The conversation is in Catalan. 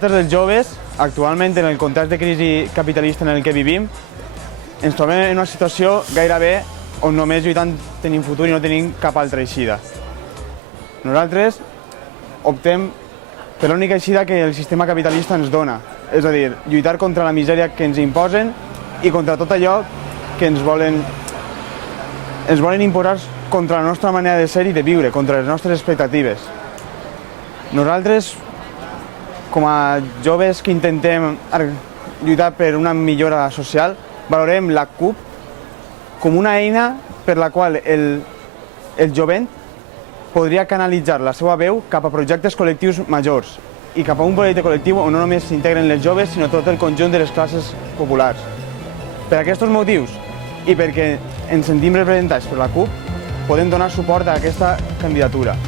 Nosaltres, els joves, actualment, en el context de crisi capitalista en el que vivim, ens trobem en una situació gairebé on només lluitant tenim futur i no tenim cap altra eixida. Nosaltres optem per l'única eixida que el sistema capitalista ens dona, és a dir, lluitar contra la misèria que ens imposen i contra tot allò que ens volen imposar contra la nostra manera de ser i de viure, contra les nostres expectatives. Nosaltres, com a joves que intentem lluitar per una millora social, valorem la CUP com una eina per la qual el jovent podria canalitzar la seva veu cap a projectes col·lectius majors i cap a un projecte col·lectiu on no només s'integren les joves, sinó tot el conjunt de les classes populars. Per aquests motius i perquè ens sentim representats per la CUP, podem donar suport a aquesta candidatura.